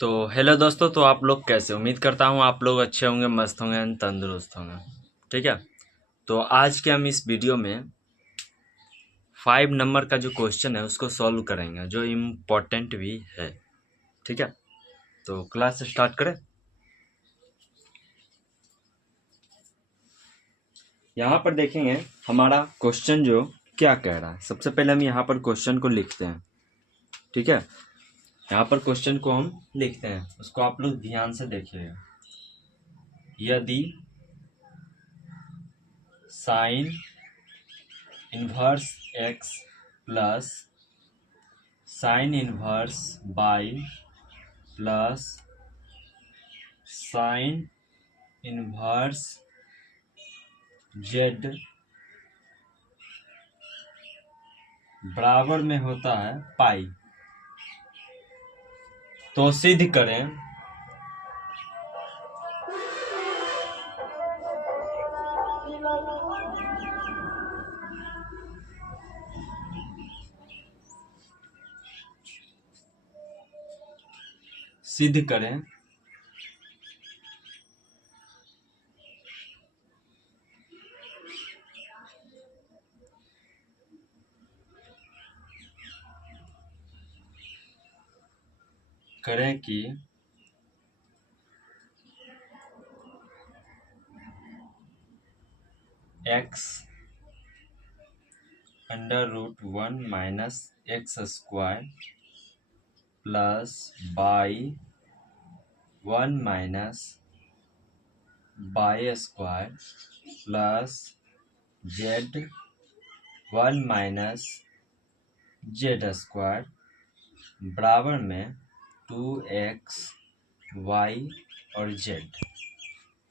तो हेलो दोस्तों, तो आप लोग कैसे? उम्मीद करता हूँ आप लोग अच्छे होंगे, मस्त होंगे, तंदुरुस्त होंगे। ठीक है। तो आज के हम इस वीडियो में 5 नंबर का जो क्वेश्चन है उसको सॉल्व करेंगे, जो इम्पोर्टेंट भी है। ठीक है। तो क्लास स्टार्ट करें। यहाँ पर देखेंगे हमारा क्वेश्चन जो क्या कह रहा है। सबसे पहले हम यहाँ पर क्वेश्चन को लिखते हैं। ठीक है। यहाँ पर क्वेश्चन को हम लिखते हैं, उसको आप लोग ध्यान से देखिएगा। यदि sine inverse x plus sine inverse by plus sine inverse Z बराबर में होता है पाई, तो सिद्ध करें सिद्ध करें करें कि x √1 minus x square plus by 1 minus y square plus Z 1 minus z square बराबर में 2x y और z।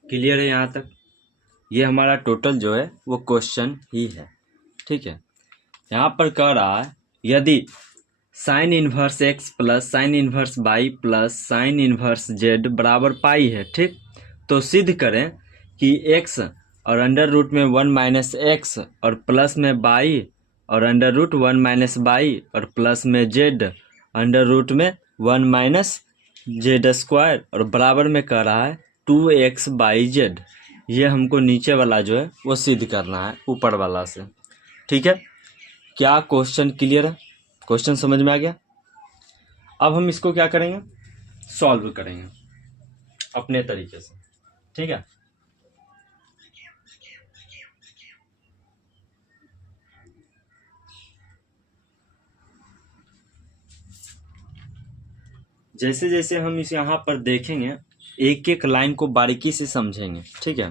क्लियर है यहाँ तक? ये हमारा टोटल जो है वो क्वेश्चन ही है। ठीक है। यहाँ पर कह रहा है यदि sine inverse x plus sine inverse by plus sine inverse Z बराबर पाई है। ठीक। तो सिद्ध करें कि एक्स और अंडर रूट में 1 माइनस एक्स और प्लस में बाई और अंडर रूट 1 माइनस बाई और प्लस में जेड अंडर रूट में 1 माइनस जेड स्क्वायर और बराबर में कह रहा है 2x बाई जेड। ये हमको नीचे वाला जो है वो सिद्ध करना है ऊपर वाला से। ठीक है। क्या क्वेश्चन क्लियर है? क्वेश्चन समझ में आ गया? अब हम इसको क्या करेंगे, सॉल्व करेंगे अपने तरीके से। ठीक है। जैसे जैसे हम इस यहाँ पर देखेंगे एक एक लाइन को बारीकी से समझेंगे। ठीक है।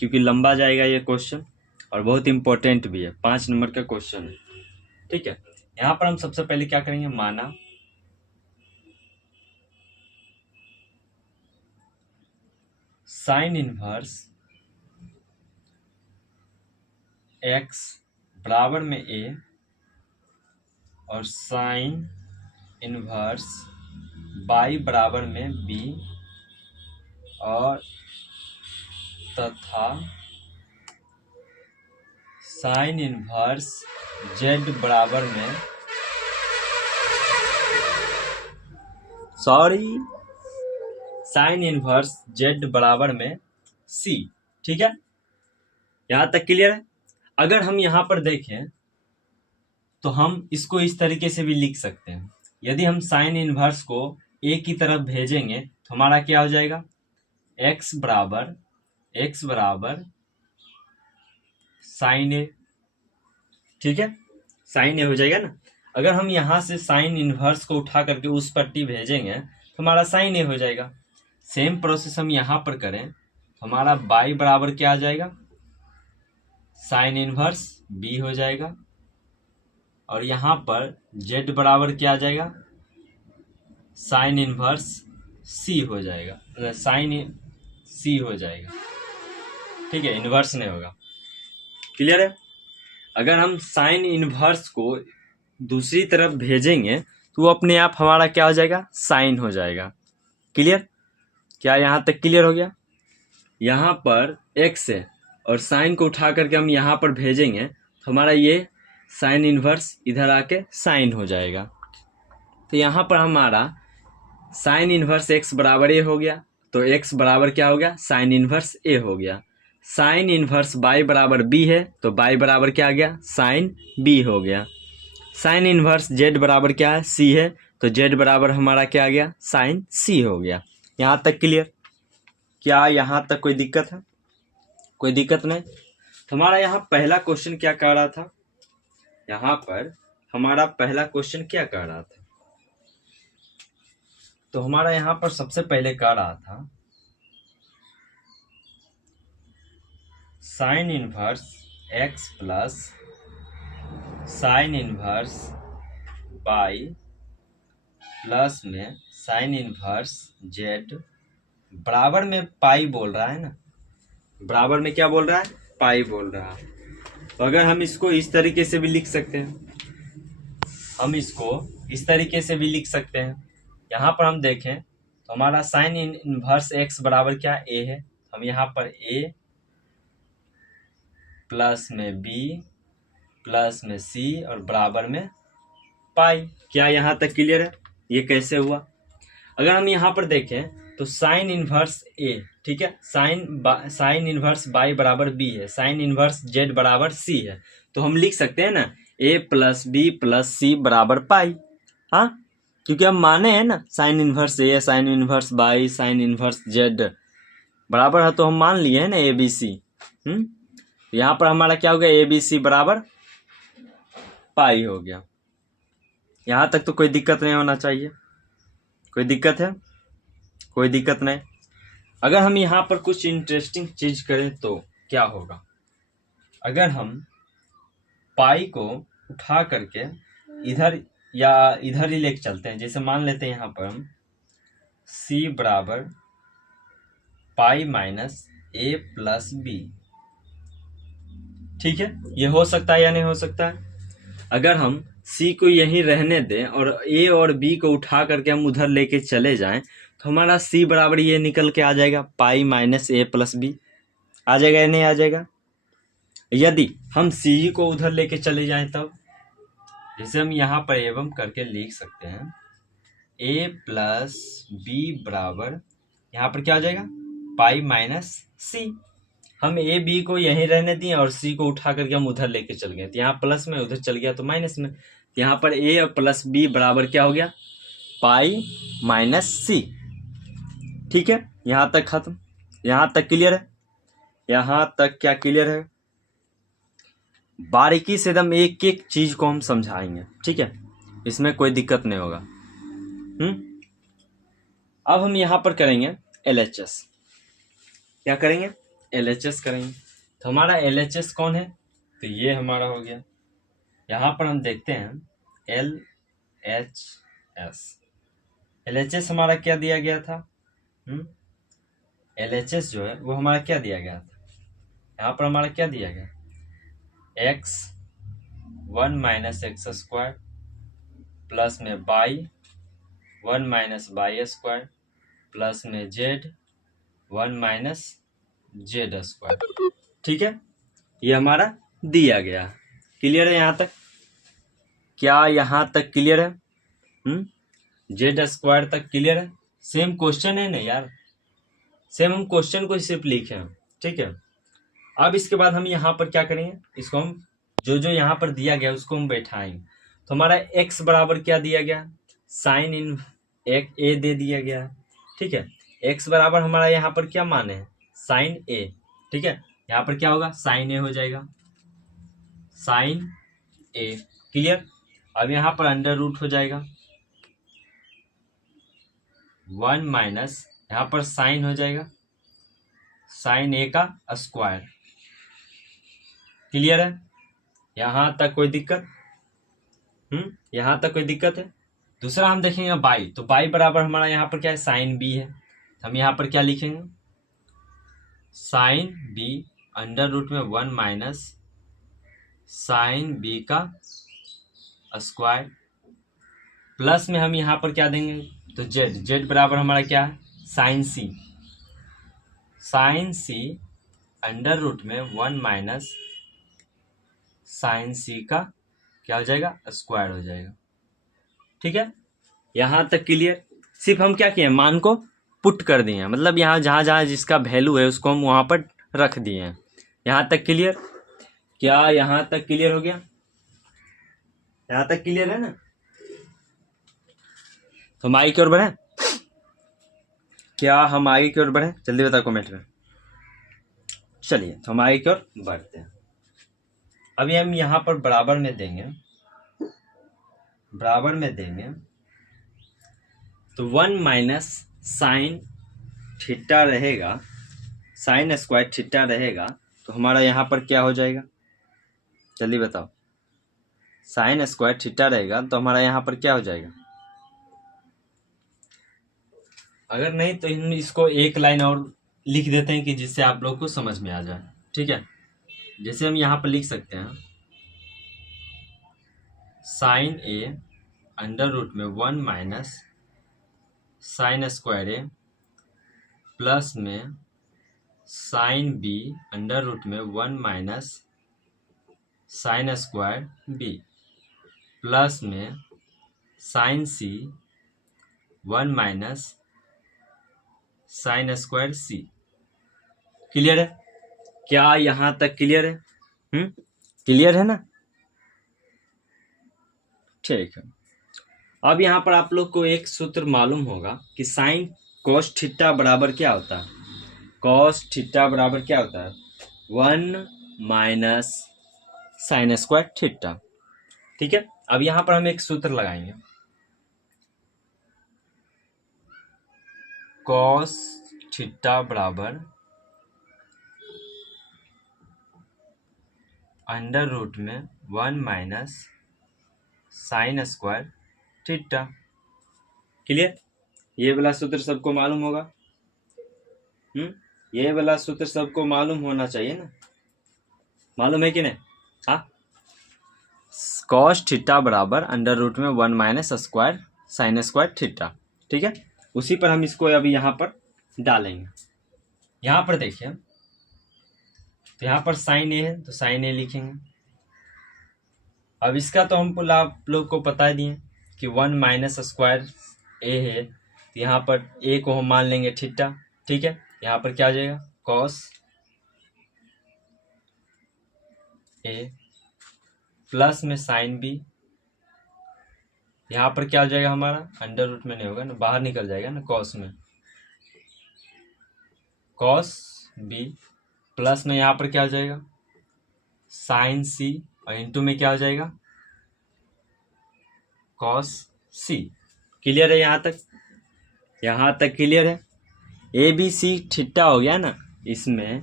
क्योंकि लंबा जाएगा ये क्वेश्चन और बहुत इंपॉर्टेंट भी है, 5 नंबर का क्वेश्चन है। ठीक है। यहाँ पर हम सबसे पहले क्या करेंगे, माना साइन इनवर्स एक्स बराबर में ए और साइन इनवर्स बाई बराबर में बी और तथा साइन इनवर्स जेड बराबर में साइन इनवर्स जेड बराबर में सी। ठीक है। यहाँ तक क्लियर है? अगर हम यहाँ पर देखें तो हम इसको इस तरीके से भी लिख सकते हैं। यदि हम साइन इनवर्स को ए की तरफ भेजेंगे तो हमारा क्या हो जाएगा, x बराबर साइन ए। ठीक है। साइन ए हो जाएगा ना। अगर हम यहाँ से साइन इनवर्स को उठा करके उस पट्टी भेजेंगे तो हमारा साइन ए हो जाएगा। सेम प्रोसेस हम यहाँ पर करें तो हमारा बाई बराबर क्या आ जाएगा, साइन इनवर्स बी हो जाएगा और यहाँ पर जेड बराबर क्या आ जाएगा, साइन इनवर्स सी हो जाएगा, साइन सी हो जाएगा। ठीक है। इनवर्स नहीं होगा। क्लियर है? अगर हम साइन इनवर्स को दूसरी तरफ भेजेंगे तो वो अपने आप हमारा क्या हो जाएगा, साइन हो जाएगा। क्लियर? क्या यहाँ तक क्लियर हो गया? यहाँ पर एक्स है और साइन को उठा करके हम यहाँ पर भेजेंगे तो हमारा ये साइन इनवर्स इधर आके साइन हो जाएगा। तो यहाँ पर हमारा साइन इनवर्स एक्स बराबर ए हो गया, तो एक्स बराबर क्या हो गया, साइन इनवर्स ए हो गया। साइन इनवर्स बाई बराबर बी है, तो बाई बराबर क्या आ गया, साइन बी हो गया। साइन इनवर्स जेड बराबर क्या है, सी है, तो जेड बराबर हमारा क्या आ गया, साइन सी हो गया। यहाँ तक क्लियर? क्या यहाँ तक कोई दिक्कत है? कोई दिक्कत नहीं। तो हमारा यहाँ पहला क्वेश्चन क्या कह रहा था, यहाँ पर हमारा पहला क्वेश्चन क्या कह रहा था, तो हमारा यहाँ पर सबसे पहले कह रहा था sine inverse x plus sine inverse by plus में साइन इनवर्स जेड बराबर में पाई बोल रहा है ना, बराबर में क्या बोल रहा है, पाई बोल रहा है। तो अगर हम इसको इस तरीके से भी लिख सकते हैं, हम इसको इस तरीके से भी लिख सकते हैं। यहाँ पर हम देखें तो हमारा साइन इनवर्स एक्स बराबर क्या, ए है, हम यहाँ पर ए प्लस में बी प्लस में सी और बराबर में पाई। क्या यहाँ तक क्लियर है? ये कैसे हुआ? अगर हम यहाँ पर देखें तो साइन इनवर्स ए, ठीक है, साइन इनवर्स बाई बराबर बी है, साइन इनवर्स जेड बराबर सी है, तो हम लिख सकते हैं ना ए प्लस बी प्लस सी बराबर पाई। हाँ, क्योंकि हम माने हैं ना sine inverse A sine inverse by sine inverse Z बराबर है, तो हम मान लिए हैं ना ए बी सी। यहाँ पर हमारा क्या हो गया, ए बी सी बराबर पाई हो गया। यहाँ तक तो कोई दिक्कत नहीं होना चाहिए। कोई दिक्कत है? कोई दिक्कत नहीं। अगर हम यहाँ पर कुछ इंटरेस्टिंग चीज करें तो क्या होगा, अगर हम पाई को उठा करके इधर या इधर ही लेके चलते हैं, जैसे मान लेते हैं यहाँ पर हम c बराबर पाई माइनस ए प्लस बी, ठीक है, ये हो सकता है या नहीं हो सकता है? अगर हम c को यहीं रहने दें और a और b को उठा करके हम उधर लेके चले जाएं, तो हमारा c बराबर ये निकल के आ जाएगा पाई माइनस ए प्लस बी, आ जाएगा या नहीं आ जाएगा? यदि हम c को उधर लेके चले जाएं तब, जैसे हम यहाँ पर एवं करके लिख सकते हैं a प्लस बी बराबर यहाँ पर क्या आ जाएगा, पाई माइनस सी। हम ए बी को यहीं रहने दिए और सी को उठा करके हम उधर लेके चल गए, तो यहाँ प्लस में, उधर चल गया तो माइनस में, तो यहाँ पर ए और प्लस बी बराबर क्या हो गया, पाई माइनस सी। ठीक है, यहाँ तक खत्म। यहाँ तक क्लियर है? यहाँ तक क्या क्लियर है? बारीकी से एकदम एक एक चीज को हम समझाएंगे, ठीक है, इसमें कोई दिक्कत नहीं होगा। अब हम यहाँ पर करेंगे LHS। क्या करेंगे? LHS करेंगे। तो हमारा LHS कौन है, तो ये हमारा हो गया। यहाँ पर हम देखते हैं LHS। LHS हमारा क्या दिया गया था, LHS जो है वो हमारा क्या दिया गया था, यहाँ पर हमारा क्या दिया गया, x 1 minus x square plus में y 1 minus y square plus में z 1 माइनस जेड स्क्वायर। ठीक है, ये हमारा दिया गया। क्लियर है यहाँ तक? क्या यहाँ तक क्लियर है? जेड स्क्वायर तक क्लियर है? सेम क्वेश्चन है ना यार, सेम हम क्वेश्चन को सिर्फ लिखे हैं, ठीक है। अब इसके बाद हम यहाँ पर क्या करेंगे, इसको हम जो जो यहाँ पर दिया गया उसको हम बैठाएंगे। तो हमारा x बराबर क्या दिया गया, साइन इन एक ए दे दिया गया है, ठीक है। x बराबर हमारा यहाँ पर क्या माने हैं, साइन ए, ठीक है, यहाँ पर क्या होगा, साइन ए हो जाएगा, साइन ए। क्लियर? अब यहाँ पर अंडर रूट हो जाएगा 1 माइनस, यहाँ पर साइन हो जाएगा साइन ए का स्क्वायर। क्लियर है? यहाँ तक कोई दिक्कत? यहाँ तक कोई दिक्कत है? दूसरा हम देखेंगे बाई, तो बाई बराबर हमारा यहाँ पर क्या है, साइन बी है। हम यहाँ पर क्या लिखेंगे, साइन बी अंडर रूट में 1 माइनस साइन बी का स्क्वायर प्लस में हम यहाँ पर क्या देंगे, तो जेड, जेड बराबर हमारा क्या है, साइन सी, साइन सी अंडर रूट में 1 माइनस साइन सी का क्या हो जाएगा, स्क्वायर हो जाएगा। ठीक है, यहाँ तक क्लियर? सिर्फ हम क्या किए, मान को पुट कर दिए हैं, मतलब यहाँ जहाँ जहाँ जिसका वैल्यू है उसको हम वहाँ पर रख दिए हैं। यहाँ तक क्लियर? क्या यहाँ तक क्लियर हो गया? यहाँ तक क्लियर है ना? तो हम आगे की ओर बढ़े, क्या हम आगे की ओर बढ़े? जल्दी बताओ कमेंट में। चलिए तो हम आगे की ओर बढ़ते हैं। अभी हम यहाँ पर बराबर में देंगे, बराबर में देंगे तो 1 माइनस साइन थीटा रहेगा, साइन स्क्वायर थीटा रहेगा, तो हमारा यहाँ पर क्या हो जाएगा? जल्दी बताओ। साइन स्क्वायर थीटा रहेगा तो हमारा यहाँ पर क्या हो जाएगा? अगर नहीं तो हम इसको एक लाइन और लिख देते हैं कि जिससे आप लोग को समझ में आ जाए। ठीक है, जैसे हम यहाँ पर लिख सकते हैं साइन ए अंडर रूट में 1 minus sine square A plus में साइन बी अंडर रूट में 1 minus sine square B plus में sine C 1 minus sine square C. Clear है? क्या यहाँ तक क्लियर है? क्लियर है ना? ठीक है। अब यहाँ पर आप लोग को एक सूत्र मालूम होगा कि साइन कॉस थीटा बराबर क्या होता है? कॉस थीटा बराबर क्या होता है? 1 माइनस साइन स्क्वायर थीटा। ठीक है, अब यहाँ पर हम एक सूत्र लगाएंगे, कॉस थीटा बराबर अंडर रूट में 1 minus sine square theta. Clear? ये वाला सूत्र सबको मालूम होगा। ये वाला सूत्र सबको मालूम होना चाहिए ना? मालूम है कि नहीं? हाँ, कॉस थीटा बराबर अंडर रूट में 1 minus square sine square theta. ठीक है, उसी पर हम इसको अभी यहाँ पर डालेंगे। यहाँ पर देखिए, तो यहाँ पर साइन ए है तो साइन ए लिखेंगे। अब इसका तो हम आप लोग को बता दिए कि 1 माइनस स्क्वायर ए है, तो यहाँ पर ए को हम मान लेंगे थीटा। ठीक है, यहाँ पर क्या आ जाएगा? कॉस ए प्लस में साइन बी, यहाँ पर क्या हो जाएगा हमारा? अंडर रूट में नहीं होगा ना, बाहर निकल जाएगा ना कॉस में, कॉस बी प्लस में यहाँ पर क्या हो जाएगा? साइन सी, और इंटू में क्या हो जाएगा? कॉस सी। क्लियर है यहाँ तक? यहाँ तक क्लियर है? ए बी सी थीटा हो गया ना, इसमें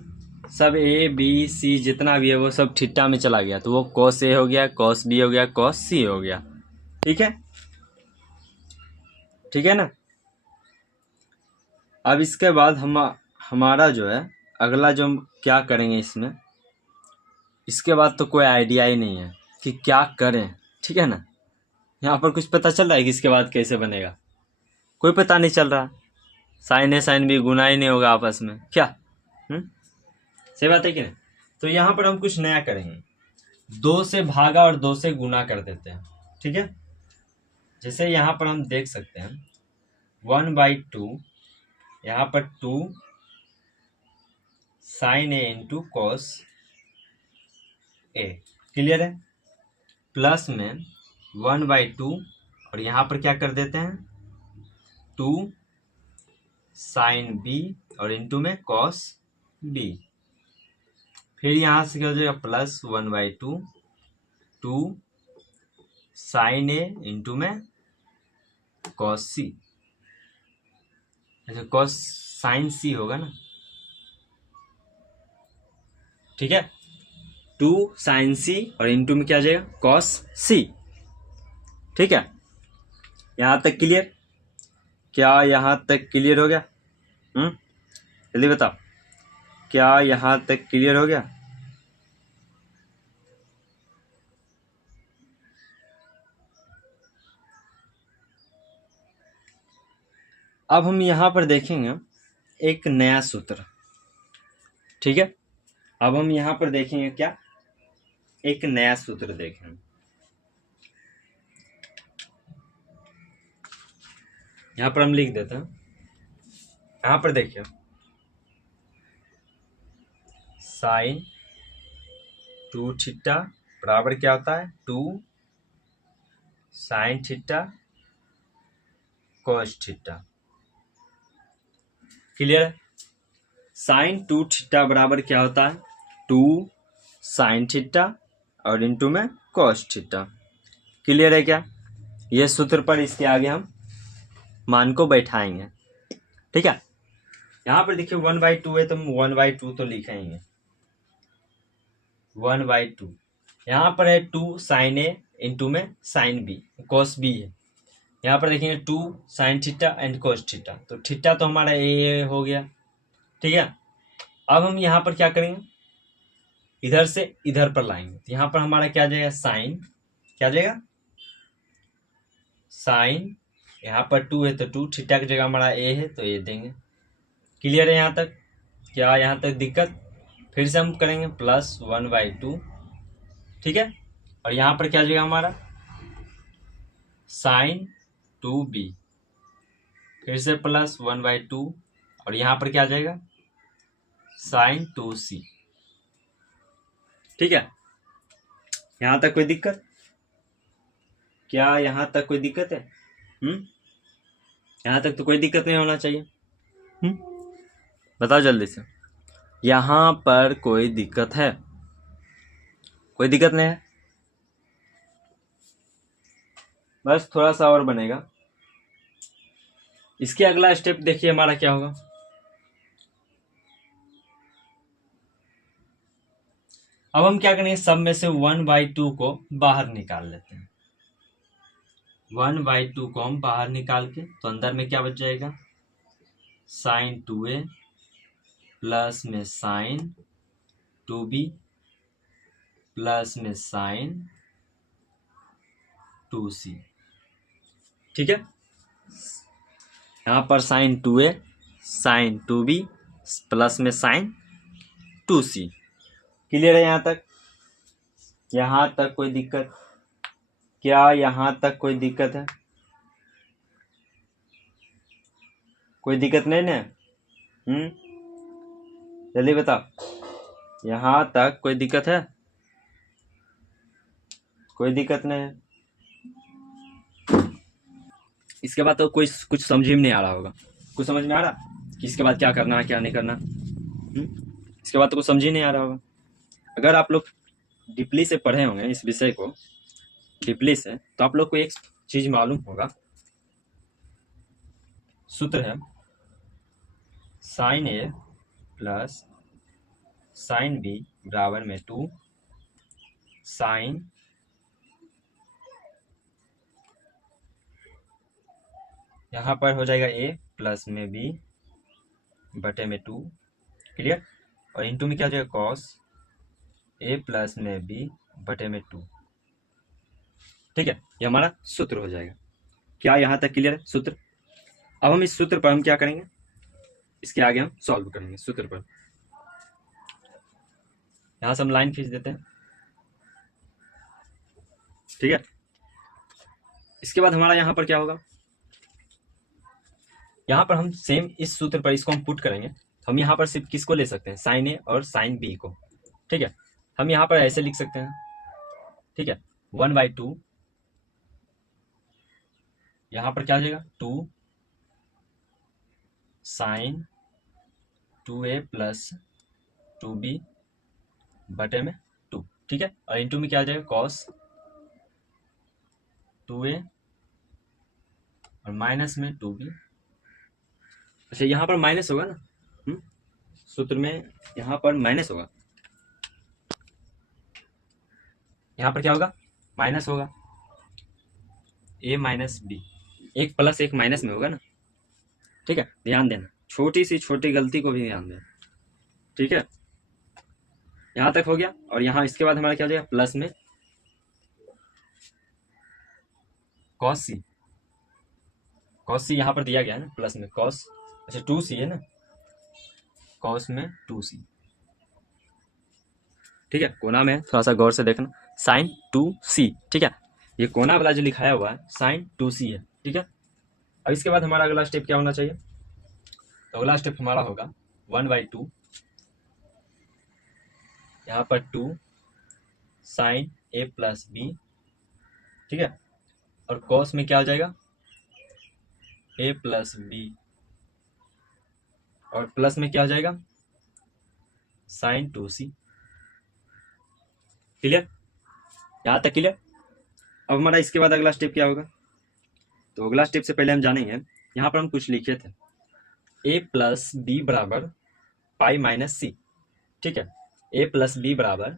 सब ए बी सी जितना भी है वो सब थीटा में चला गया, तो वो कॉस ए हो गया, कॉस बी हो गया, कॉस सी हो गया। ठीक है, ठीक है ना? अब इसके बाद हमारा जो है अगला जो हम क्या करेंगे इसमें, इसके बाद तो कोई आइडिया ही नहीं है कि क्या करें। ठीक है ना? यहाँ पर कुछ पता चल रहा है कि इसके बाद कैसे बनेगा? कोई पता नहीं चल रहा। साइन ए साइन बी गुना ही नहीं होगा आपस में, क्या? सही बात है कि नहीं? तो यहाँ पर हम कुछ नया करेंगे, 2 से भागा और 2 से गुना कर देते हैं। ठीक है, जैसे यहाँ पर हम देख सकते हैं 1/2, यहाँ पर 2 sign A into cos A. Clear है? प्लस में 1/2 और यहाँ पर क्या कर देते हैं? 2 साइन बी और इंटू में कॉस बी। फिर यहाँ से क्या हो जाएगा? प्लस 1/2 2 साइन ए इंटू में कॉस सी। अच्छा, कॉस साइन सी होगा ना? ठीक है, 2 साइन सी और इंटू में क्या आ जाएगा? कॉस सी। ठीक है, यहाँ तक क्लियर? क्या यहाँ तक क्लियर हो गया? जल्दी बताओ, क्या यहाँ तक क्लियर हो गया? अब हम यहाँ पर देखेंगे एक नया सूत्र। ठीक है, अब हम यहाँ पर देखेंगे क्या? एक नया सूत्र देखेंगे। यहाँ पर हम लिख देते हैं। यहाँ पर देखिए साइन 2 थीटा बराबर क्या होता है 2 sine theta cos theta. Clear है? साइन 2 थीटा बराबर क्या होता है 2 साइन थीटा और इंटू में कॉस थीटा। क्लियर है क्या? ये सूत्र पर इसके आगे हम मान को बैठाएंगे। ठीक है, यहाँ पर देखिए 1/2 है तो हम 1/2 तो लिखेंगे 1/2। यहाँ पर है 2 साइन ए इंटू में साइन बी कॉस बी है। यहाँ पर देखेंगे 2 sine theta and cos theta, तो थीटा तो हमारा ए हो गया। ठीक है, अब हम यहाँ पर क्या करेंगे इधर से इधर पर लाएंगे, तो यहाँ पर हमारा क्या जाएगा साइन, क्या जाएगा साइन, यहाँ पर 2 है तो 2, थीटा की जगह हमारा ए है तो ए देंगे। क्लियर है यहाँ तक? क्या यहाँ तक दिक्कत? फिर से हम करेंगे प्लस 1/2। ठीक है, और यहाँ पर क्या जाएगा हमारा साइन 2b, फिर से प्लस 1/2 और यहाँ पर क्या जाएगा साइन 2c। ठीक है, यहाँ तक कोई दिक्कत? क्या यहाँ तक कोई दिक्कत है? यहाँ तक तो कोई दिक्कत नहीं होना चाहिए। बताओ जल्दी से, यहाँ पर कोई दिक्कत है? कोई दिक्कत नहीं है, बस थोड़ा सा और बनेगा। इसके अगला स्टेप देखिए हमारा क्या होगा। अब हम क्या करेंगे सब में से 1/2 को बाहर निकाल लेते हैं। 1/2 को हम बाहर निकाल के तो अंदर में क्या बच जाएगा साइन 2a प्लस में साइन 2b प्लस में साइन 2c। ठीक है, यहाँ पर sine 2a sine 2b plus में साइन 2c। क्लियर है यहाँ तक? यहाँ तक कोई दिक्कत? क्या यहाँ तक कोई दिक्कत है? कोई दिक्कत नहीं ना? जल्दी बताओ, यहाँ तक कोई दिक्कत है? कोई दिक्कत नहीं है। इसके बाद तो कोई कुछ समझ में नहीं आ रहा होगा। कुछ समझ में आ रहा कि इसके बाद क्या करना है क्या नहीं करना? इसके बाद तो कुछ समझ ही नहीं आ रहा होगा। अगर आप लोग डीपली से पढ़े होंगे इस विषय को डीपली से, तो आप लोग को एक चीज मालूम होगा। सूत्र है साइन ए प्लस साइन बी बराबर में 2 साइन यहाँ पर हो जाएगा ए प्लस में बी बटे में 2। क्लियर? और इंटू में क्या हो जाएगा कॉस ए प्लस में बी बटे में 2। ठीक है, ये हमारा सूत्र हो जाएगा। क्या यहाँ तक क्लियर है सूत्र? अब हम इस सूत्र पर हम क्या करेंगे, इसके आगे हम सॉल्व करेंगे सूत्र पर। यहां से हम लाइन खींच देते हैं। ठीक है, इसके बाद हमारा यहाँ पर क्या होगा, यहाँ पर हम सेम इस सूत्र पर इसको हम पुट करेंगे। हम यहाँ पर सिर्फ किसको ले सकते हैं साइन ए और साइन बी को। ठीक है, हम यहाँ पर ऐसे लिख सकते हैं। ठीक है, 1/2 यहाँ पर क्या हो जाएगा 2 साइन 2a प्लस 2b बटे में 2। ठीक है, और इंटू में क्या आ जाएगा कॉस 2a और माइनस में 2b। अच्छा, यहाँ पर माइनस होगा ना, सूत्र में यहाँ पर माइनस होगा। यहाँ पर क्या होगा माइनस होगा, a माइनस बी, एक प्लस एक माइनस में होगा ना। ठीक है, ध्यान देना, छोटी सी छोटी गलती को भी ध्यान देना। ठीक है, यहाँ तक हो गया। और यहाँ इसके बाद हमारा क्या हो जाएगा प्लस में कॉस सी, कॉस सी यहाँ पर दिया गया है ना प्लस में कॉस, अच्छा 2c है ना, कॉस में 2c। ठीक है, कोना में थोड़ा सा गौर से देखना, साइन 2c। ठीक है, ये कोना वाला जो लिखाया हुआ है साइन 2c है। ठीक है, अब इसके बाद हमारा अगला स्टेप क्या होना चाहिए? तो अगला स्टेप हमारा होगा 1/2, यहाँ पर 2 साइन ए प्लस बी, ठीक है, और कॉस में क्या हो जाएगा? ए प्लस बी, और प्लस में क्या हो जाएगा? Sine 2c। क्लियर? यहाँ तक क्लियर? अब हमारा इसके बाद अगला स्टेप क्या होगा? तो अगला स्टेप से पहले हम जानेंगे, यहाँ पर हम कुछ लिखे थे, ए प्लस बी बराबर पाई माइनस सी, ठीक है। ए प्लस बी बराबर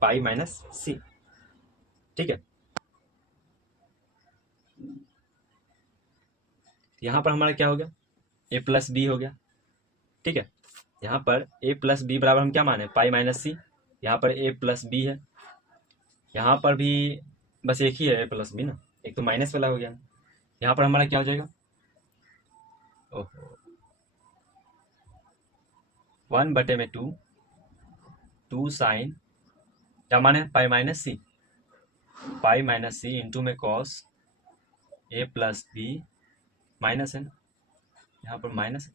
पाई माइनस सी, ठीक है। यहाँ पर हमारा क्या हो गया? ए प्लस बी हो गया, ठीक है। यहाँ पर ए प्लस बी बराबर हम क्या माने? पाई माइनस सी। यहाँ पर ए प्लस बी है, यहाँ पर भी बस एक ही है ए प्लस बी ना, एक तो माइनस वाला हो गया। यहाँ पर हमारा क्या हो जाएगा? ओहो, 1/2 2 साइन क्या माने? पाई माइनस सी इंटू में cos A plus B, minus है ना, यहाँ पर माइनस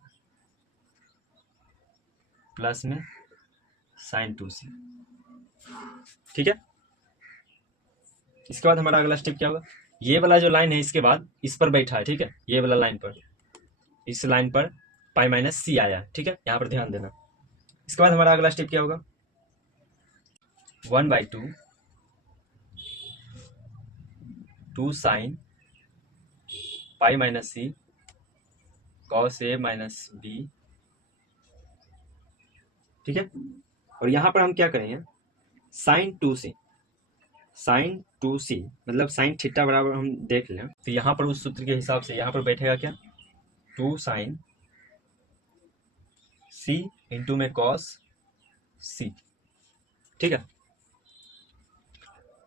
प्लस में साइन 2c, ठीक है। इसके बाद हमारा अगला स्टेप क्या होगा? ये वाला जो लाइन है इसके बाद इस पर बैठा है, ठीक है, ये वाला लाइन पर, इस लाइन पर पाई माइनस सी आया, ठीक है, यहाँ पर ध्यान देना। इसके बाद हमारा अगला स्टेप क्या होगा? 1/2 2 sine pi minus C cos A minus B, ठीक है। और यहाँ पर हम क्या करेंगे? साइन 2c, मतलब साइन थीटा बराबर हम देख लें, तो यहाँ पर उस सूत्र के हिसाब से यहाँ पर बैठेगा क्या? 2 साइन सी इंटू में कॉस सी, ठीक है।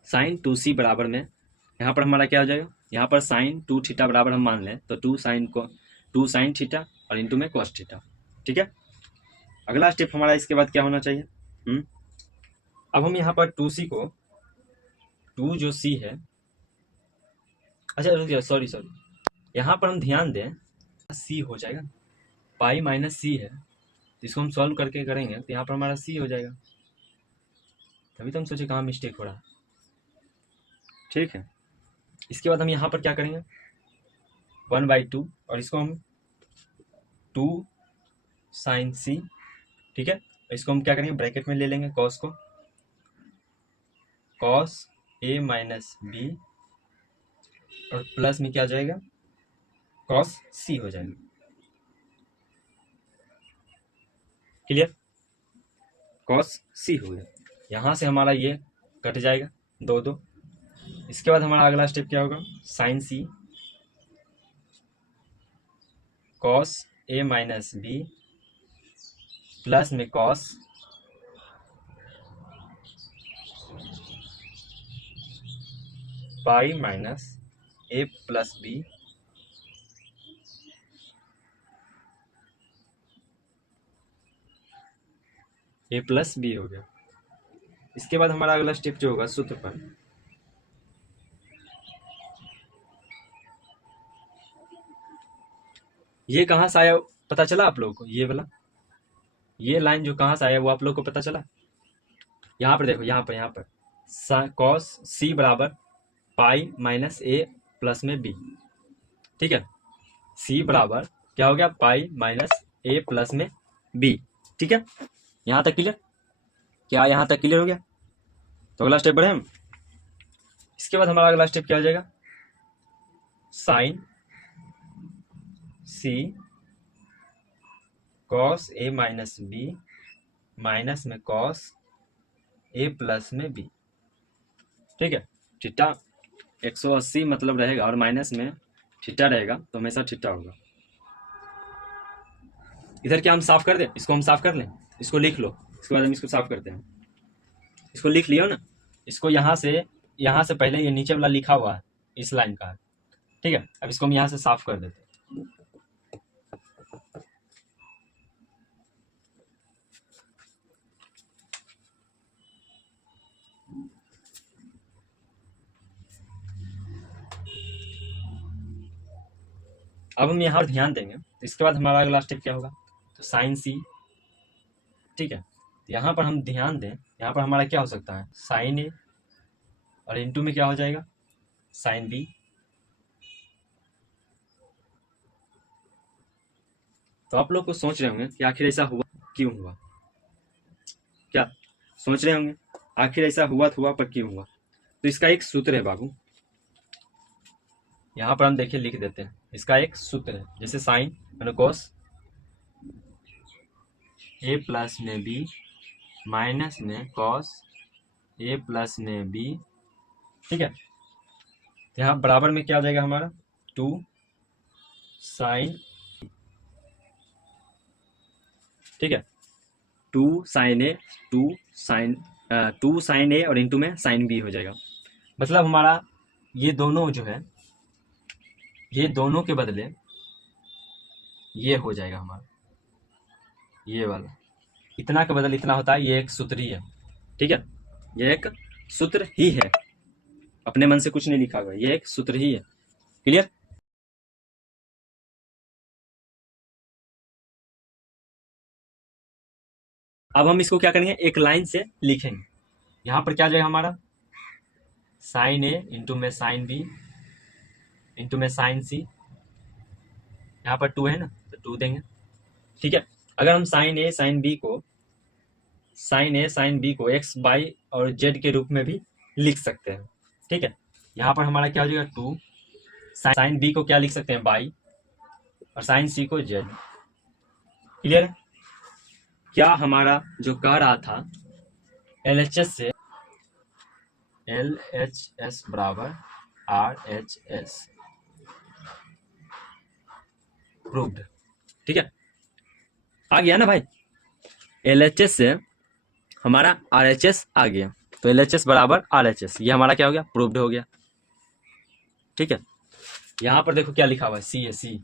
साइन 2c बराबर में यहाँ पर हमारा क्या हो जाएगा? यहाँ पर साइन 2 थीटा बराबर हम मान लें तो 2 साइन थीटा और इंटू में कॉस थीटा, ठीक है। अगला स्टेप हमारा इसके बाद क्या होना चाहिए? अब हम यहाँ पर 2c को 2 जो c है, अच्छा रुकिए, सॉरी, यहाँ पर हम ध्यान दें, c हो जाएगा, पाई माइनस सी है, इसको हम सॉल्व करके करेंगे तो यहाँ पर हमारा c हो जाएगा। तभी तो हम सोचे कहाँ मिस्टेक हो रहा है, ठीक है। इसके बाद हम यहाँ पर क्या करेंगे? 1/2 और इसको हम 2 साइन सी, ठीक है, इसको हम क्या करेंगे? ब्रैकेट में ले लेंगे कॉस को, कॉस ए माइनस बी, और प्लस में क्या आ जाएगा? कॉस सी हो जाएगा। क्लियर? कॉस सी हो गया, यहाँ से हमारा ये कट जाएगा 2 इसके बाद हमारा अगला स्टेप क्या होगा? Sign C cos A minus B plus में कॉस पाई माइनस ए प्लस बी, ए प्लस बी हो गया। इसके बाद हमारा अगला स्टेप जो होगा सूत्र पर, ये कहाँ से आया पता चला आप लोगों को? ये वाला, ये लाइन जो कहाँ से आया वो आप लोग को पता चला? यहाँ पर देखो, यहाँ पर कॉस सी बराबर पाई माइनस ए प्लस में बी, ठीक है। सी बराबर क्या हो गया? पाई माइनस ए प्लस में बी, ठीक है। यहाँ तक क्लियर? क्या यहाँ तक क्लियर हो गया? तो अगला स्टेप बढ़े हम। इसके बाद हमारा अगला स्टेप क्या हो जाएगा? Sign C cos A minus B minus में कॉस ए प्लस में बी, ठीक है। थीटा 180 मतलब रहेगा और माइनस में थीटा रहेगा तो हमेशा थीटा होगा। इधर क्या हम साफ कर दें? इसको हम साफ कर लें, इसको लिख लो, इसके बाद हम इसको साफ करते हैं। इसको लिख लियो ना, इसको यहाँ से पहले ये नीचे वाला लिखा हुआ है इस लाइन का, ठीक है। अब इसको हम यहाँ से साफ कर देते हैं। अब हम यहाँ ध्यान देंगे, तो इसके बाद हमारा अगला स्टेप क्या होगा, तो साइन सी, ठीक है। यहाँ पर हम ध्यान दें, यहाँ पर हमारा क्या हो सकता है, साइन ए और इनटू में क्या हो जाएगा, साइन बी। तो आप लोग को सोच रहे होंगे कि आखिर ऐसा हुआ क्यों हुआ, क्या सोच रहे होंगे आखिर ऐसा हुआ तो हुआ पर क्यों हुआ। तो इसका एक सूत्र है बाबू, यहाँ पर हम देखिए लिख देते हैं, इसका एक सूत्र है, जैसे साइन अनुकोस ए प्लस में बी माइनस में कॉस ए प्लस में बी, ठीक है। यहाँ बराबर में क्या आ जाएगा हमारा, 2 साइन, ठीक है, 2 साइन ए, 2 साइन ए और इनटू में साइन बी हो जाएगा। मतलब हमारा ये दोनों जो है, ये दोनों के बदले ये हो जाएगा हमारा, ये वाला इतना के बदले इतना होता है, ये एक सूत्र ही है, ठीक है, ये एक सूत्र ही है, अपने मन से कुछ नहीं लिखा हुआ, ये एक सूत्र ही है। क्लियर। अब हम इसको क्या करेंगे, एक लाइन से लिखेंगे। यहाँ पर क्या जाएगा हमारा, साइन ए इंटू में साइन बी इंटू में साइन सी, यहाँ पर 2 है ना, तो 2 देंगे, ठीक है। अगर हम साइन ए साइन बी को एक्स बाई और जेड के रूप में भी लिख सकते हैं, ठीक है। यहाँ पर हमारा क्या हो जाएगा, 2 साइन बी को क्या लिख सकते हैं, बाई, और साइन सी को जेड। क्लियर। क्या हमारा जो कह रहा था LHS से LHS बराबर RHS प्रूव्ड, ठीक है, आ गया ना भाई। LHS से हमारा RHS आ गया, तो LHS बराबर RHS, ये हमारा क्या हो गया, प्रूव्ड हो गया, ठीक है। यहाँ पर देखो क्या लिखा हुआ है, सी,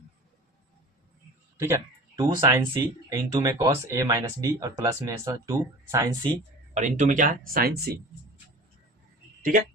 ठीक है, 2 साइन सी इंटू में कॉस ए माइनस बी और प्लस में 2 साइन सी और इंटू में क्या है, साइन सी, ठीक है।